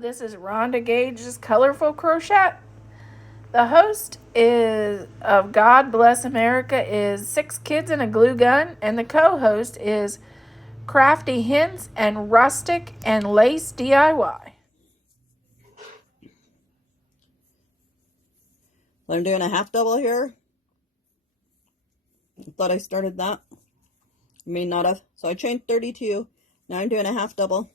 This is Rhonda Gage's Colorful Crochet. The host is of God Bless America is 6 Kids and a Glue Gun, and the co-host is Crafty Hints and Rustic and Lace DIY. I'm doing a half double here. I thought I started that. I may not have. So I chained 32. Now I'm doing a half double.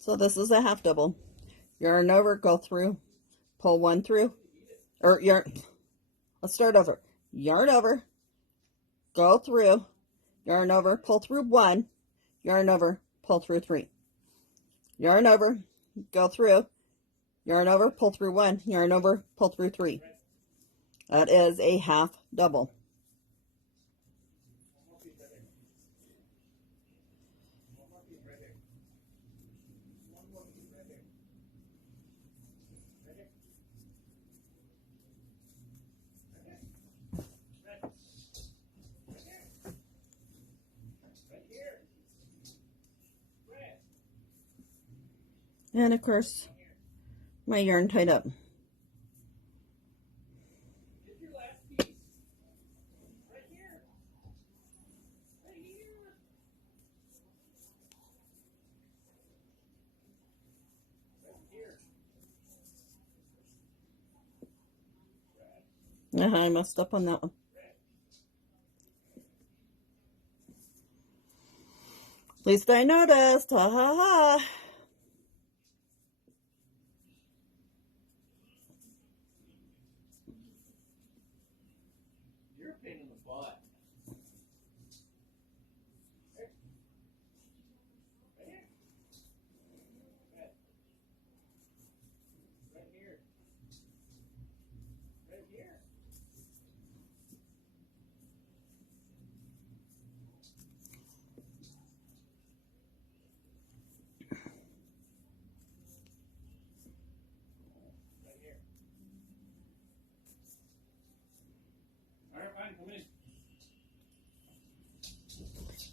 So this is a half double. Yarn over, go through, pull one through, or yarn. Let's start over. Yarn over, go through, yarn over, pull through one, yarn over, pull through three. Yarn over, go through, yarn over, pull through one, yarn over, pull through three. That is a half double. And of course, my yarn tied up. I messed up on that one. At least I noticed. Ha ha ha. You're a pain in the butt.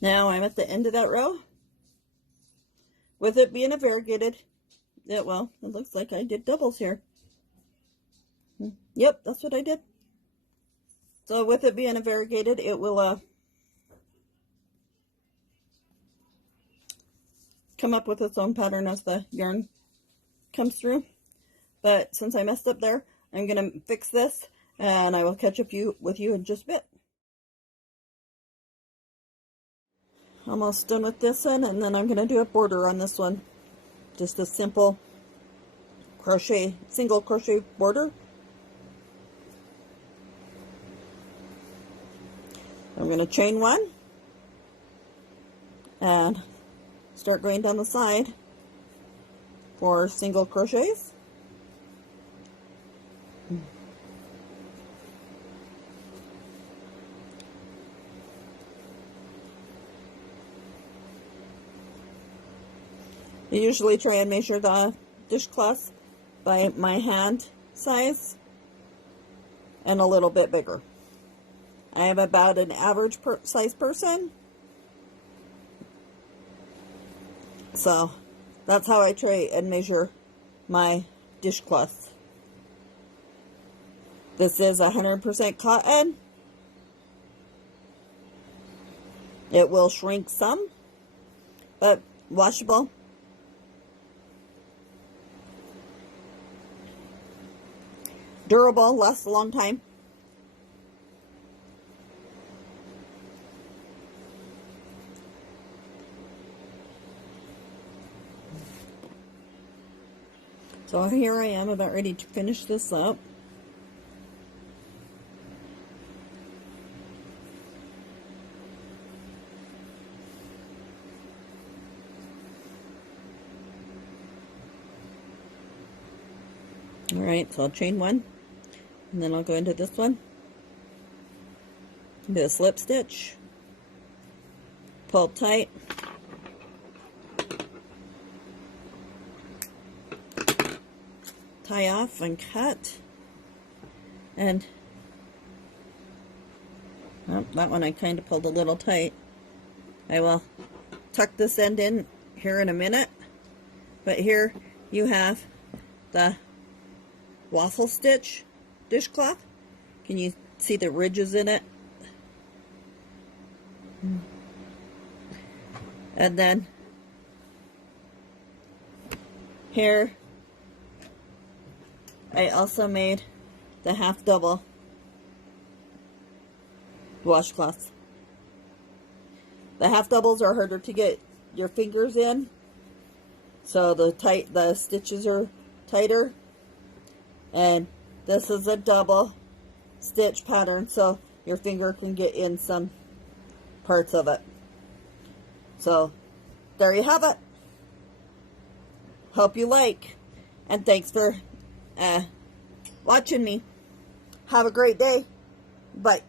Now I'm at the end of that row. With it being a variegated, it looks like I did doubles here. Yep, that's what I did. So with it being a variegated, it will come up with its own pattern as the yarn comes through. But since I messed up there, I'm going to fix this, and I will catch up with you in just a bit. Almost done with this one, and then I'm going to do a border on this one. Just a simple crochet, single crochet border. I'm going to chain one and start going down the side for single crochets. I usually try and measure the dishcloths by my hand size and a little bit bigger. I am about an average size person, so that's how I try and measure my dishcloths. This is 100% cotton. It will shrink some, but washable. Durable, lasts a long time. So here I am about ready to finish this up. Alright, so I'll chain one, and then I'll go into this one, do a slip stitch, pull tight, tie off and cut, and well, that one I kind of pulled a little tight. I will tuck this end in here in a minute, but here you have the waffle stitch dishcloth. Can you see the ridges in it? And then here I also made the half double washcloths. The half doubles are harder to get your fingers in, so the stitches are tighter. And this is a double stitch pattern, so your finger can get in some parts of it. So there you have it. Hope you like, and thanks for watching me. Have a great day. Bye.